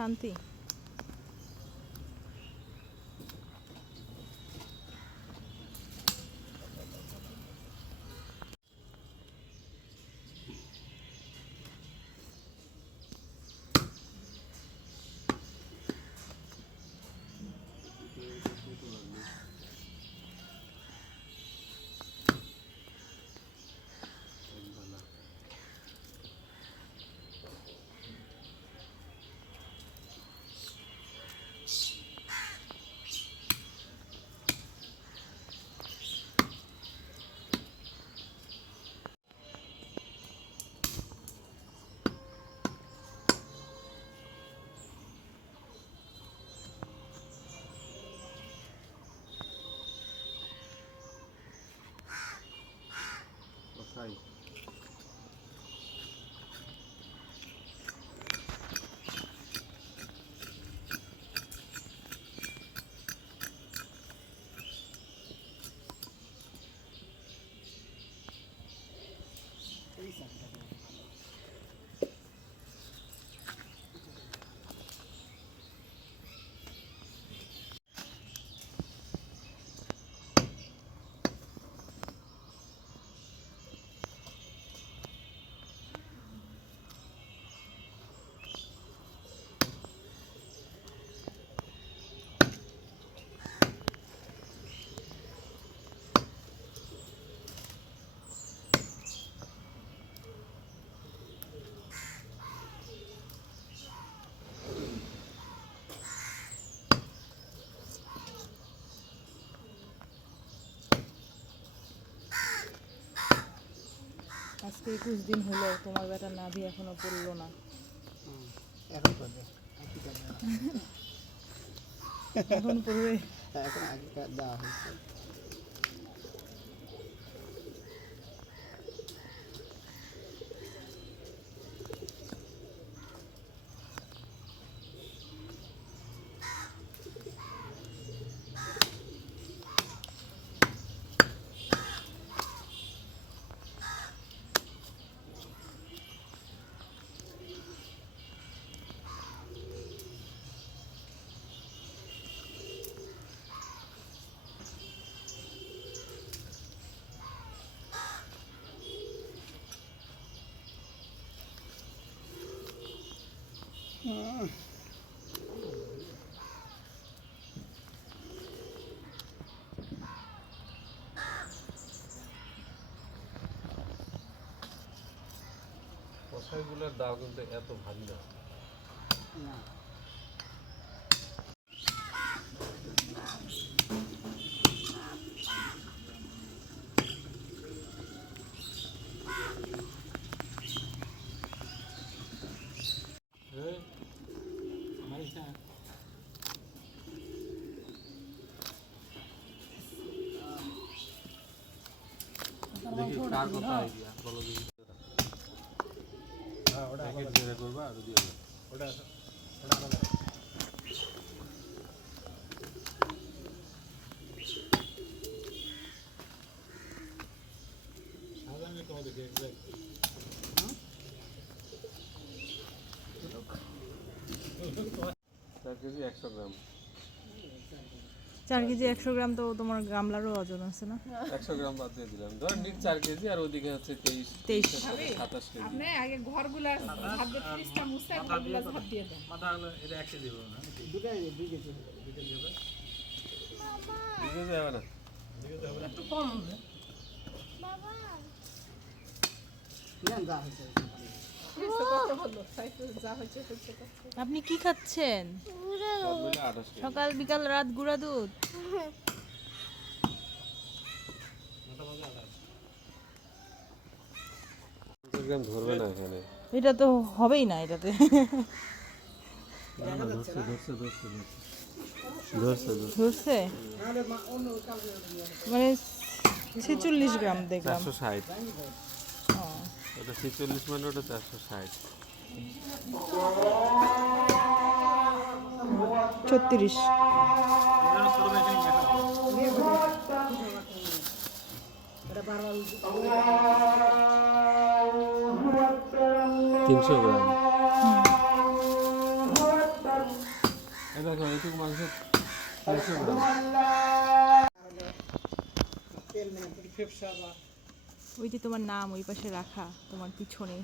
শান্তি। আজকে 21 দিন হলো তোমার বেটা নাভি এখনো পড়লো না। এখন পড়বে, এখন পড়বে। এখন আগে দেওয়া হয়েছে। কষাইগুলোর দাও কিন্তু এত ভারী না। দেখি কার কথা আইডিয়া বলো দেখি। হ্যাঁ ওটা প্যাকেট বের করবা আর দিয়ে দাও। ওটা আলাদা। সাধারণত কত দেখে এক্সাক্ট 4 কেজি 100 গ্রাম। 4 কেজি 100 গ্রাম তো তোমার গামলারও ওজন আছে না? 100 গ্রাম বাদ দিয়ে দিলাম। ধর নিক 4 কেজি আর ওদিকে হচ্ছে 23 27 কেজি। আপনি আগে ঘরগুলা ভাত দিয়ে ফ্রিজটা মুছে ঘরগুলা ভাত দিয়ে দেন। মাথা হলো এটা 1 কেজি হবে না? দুটাই 2 কেজি হবে। 2 কেজি হবে। 2 কেজি হবে না? 2 কেজি হবে না। একটু কম হবে। নেন যা হয়েছে। ফ্রিজটা কত হলো? সাইকেল যা হয়েছে হচ্ছে কত? আপনি কি খাচ্ছেন? সব মিলে 28 কেজি। সকাল বিকাল রাত গুঁড়া দুধ। গ্রাম ধরবে না এখানে। এটা তো হবেই না এটাতে। না ধরছে। ধরছে মানে 46 গ্রাম দেখলাম। 460। ও, ওটা 46 মানে ওটা 460। 36। এটা বারবার 300 গ্রাম। রাখো এইটুকু মাংস তেল মেনে ফেপসা বা ওই যে তোমার নাম ওই পাশে রাখা তোমার পিছনে।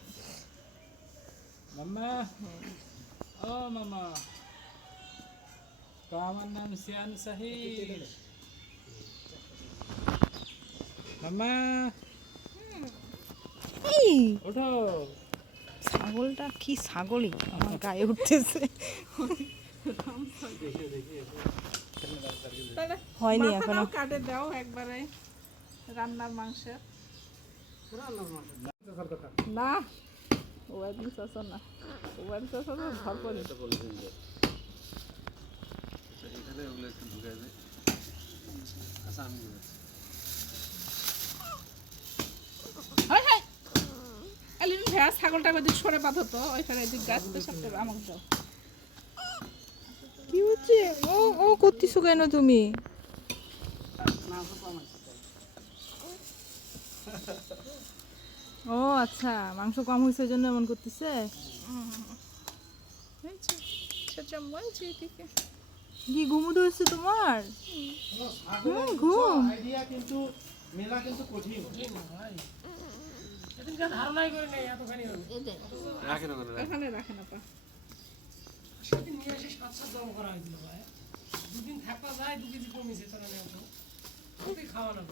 মাম্মা ও মাম্মা তো আমার নাম সিয়ান সাহিদ। মাম্মা এই ওঠো। ছাগলটা কি ছাগলই আমার গায়ে উঠতেছে। হয়নি এখনো। মাথাটাও কাটে দাও একবারে রান্নার মাংসের। না ওয়াইডিং সস না, ওয়াইডিং সস ভালো করে এখানে ওগুলো একটু ঢুকাই দেয়। আচ্ছা আমি দিচ্ছি। হাই হাই এলিন ভাইয়া ছাগলটা ওদিক সরে বাঁধো তো, ওইখানে এদিক গাছ তো সব আমাকে দাও। কি হচ্ছে? ও ও করতেছো কেন তুমি? মাংস কম আছে তাই। ও আচ্ছা, মাংস কম হয়েছে জন্য এমন করতেছে। সেটা বলছি এদিকে কি ঘুমুতে হচ্ছে তোমার? ঘুম আইডিয়া কিন্তু মেলা কিন্তু কঠিন ভাই। এদিনকার ধারণাই করে নেই এতখানি হবে। রাখেন ওখানে রাখেন। এখানে রাখেন আপা। সেদিন নিয়ে এসে 7-7 দম করা হয়েছিল ভাই। দুদিন থাকা যায় 2 কেজি কমেছে তারা নেওয়া তো। ওকে খাওয়া না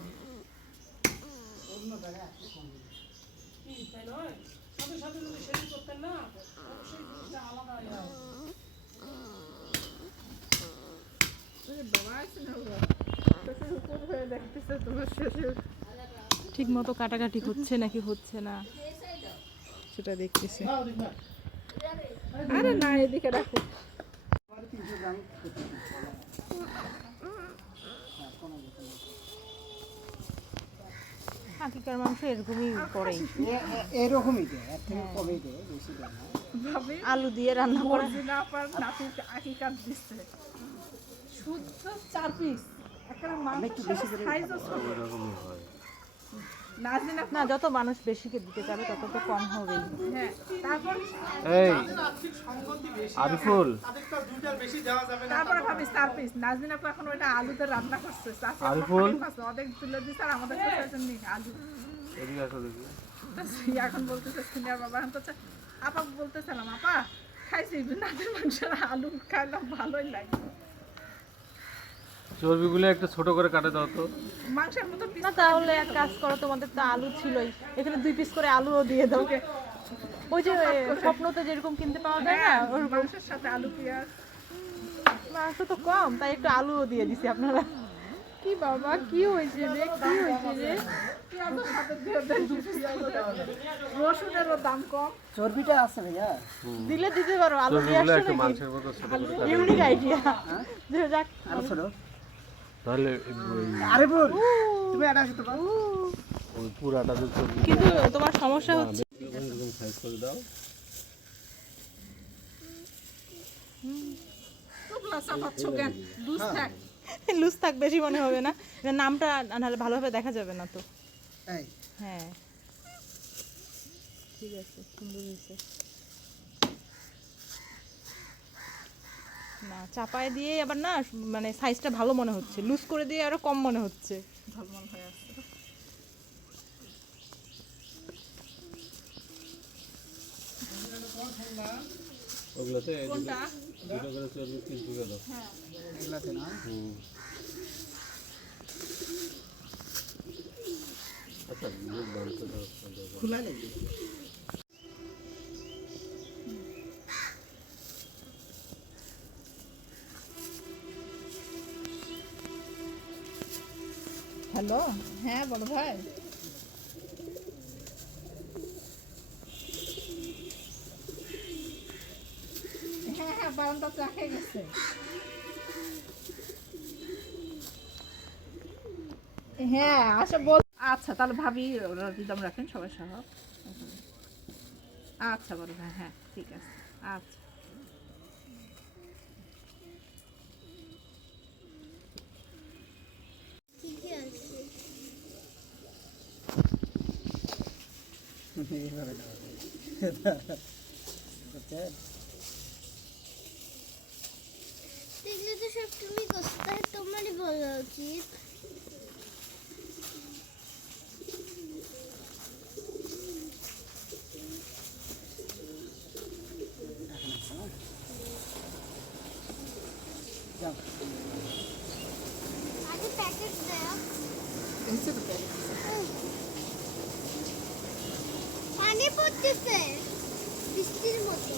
অন্য জায়গায় আসলে কম হবে। কি তাই নয়? সাথে সাথে যদি সেদিন করতেন না অবশ্যই জিনিসটা আলাদা হয়ে যাবে। বাবা আছে না বাবা, শ্বশুর উপর হয়ে দেখতেছে তোমার শ্বশুর। ঠিক মতো কাটাকাটি হচ্ছে নাকি হচ্ছে না সেটা দেখতেছি। আরে না এদিকে রাখো। আমার 300 গ্রাম করতে হবে। হ্যাঁ, কোনো ব্যাপার না। হাকিকার মাংস এরকমই করেই, এরকমই দেয়, এর থেকে কমই দেয়, বেশি দেয় না। ভাবি আলু দিয়ে রান্না করে। মর্জিনা আপার নাতির আকিকাত দিচ্ছে শুদ্ধ 4 পিস একটা মাংস সাইজও ছোট। নাজিনা না, যত মানুষ বেশিকে দিতে যাবে তত তো কম হবেই। হ্যাঁ তারপর এই আরিফুল তারপরে ভাবি 4 পিস নাজিনা আপু এখন ওইটা আলুতে রান্না করছে। চাচি আরিফুল? অর্ধেক তুলে দিচ্ছে আর আমাদের কাছে নেই আলু। এদিকে আসো দেখি। এখন বলতেছে সিনিয়র বাবা এখন তো আপা বলতেছিলাম আপা খাইছি নাদের মাংস আলু খাইলাম ভালোই লাগে। চর্বিগুলো একটু ছোট করে কাটে দাও তো। মাংসের মতো পিস না তাহলে এক কাজ করো, তোমাদের তো আলু ছিলই, এখানে 2 পিস করে আলুও দিয়ে দাও। ওই যে স্বপ্নতে যেরকম কিনতে পাওয়া যায় না, ওর মাংসের সাথে আলু পেঁয়াজ। মাংস তো কম তাই একটু আলুও দিয়ে দিছি আপনারা। কি বাবা কি হয়েছে রে, কি হয়েছে রে? পেঁয়াজের সাথে দিয়ে দেন, রসুনেরও দাম কম। চর্বিটা আছে ভাইয়া। দিলে দিতে পারো, আলু দিয়ে চর্বিগুলো আসছো একটু নাকি? মাংসের মতো ছোট করে কাটে। Unique idea. যাক আরো ছোট। তাহলে আরে বল, তুমি এটা আসতে পারো। ওই পুরাটা যে চর্বি কিন্তু তোমার সমস্যা হচ্ছে এরকম সাইজ করে দাও। টুকলা চাপাচ্ছ কেন? লুজ থাক। লুজ থাক, বেশি মনে হবে না, এটা নামটা নাহলে ভালোভাবে দেখা যাবে না তো। এই হ্যাঁ ঠিক আছে, সুন্দর হয়েছে। না চাপায় দিয়ে আবার না মানে সাইজটা ভালো মনে হচ্ছে, লুজ করে দিয়ে আরো কম মনে হচ্ছে। ঝলমল হয়ে আসছে। ওগুলোতে কোনটা? দুটো করে চর্বি পিস ঢুকে দাও। এগুলাতে না। আচ্ছা মুখ বন্ধ করে দাও। খোলা লাগবে। হ্যালো, হ্যাঁ বলো ভাই। হ্যাঁ হ্যাঁ বারান্দা রাখে গেছে। হ্যাঁ আচ্ছা বল। আচ্ছা তাহলে ভাবি রিদম রাখেন সবাই সহ। আচ্ছা বলো ভাই, হ্যাঁ ঠিক আছে আচ্ছা। এইভাবে দাও। বুঝছেন? তো সব তুমি করছো তাই তোমারই বলা উচিত। যাও আগে প্যাকেট দাও। পানি পড়তেছে বৃষ্টির মতো।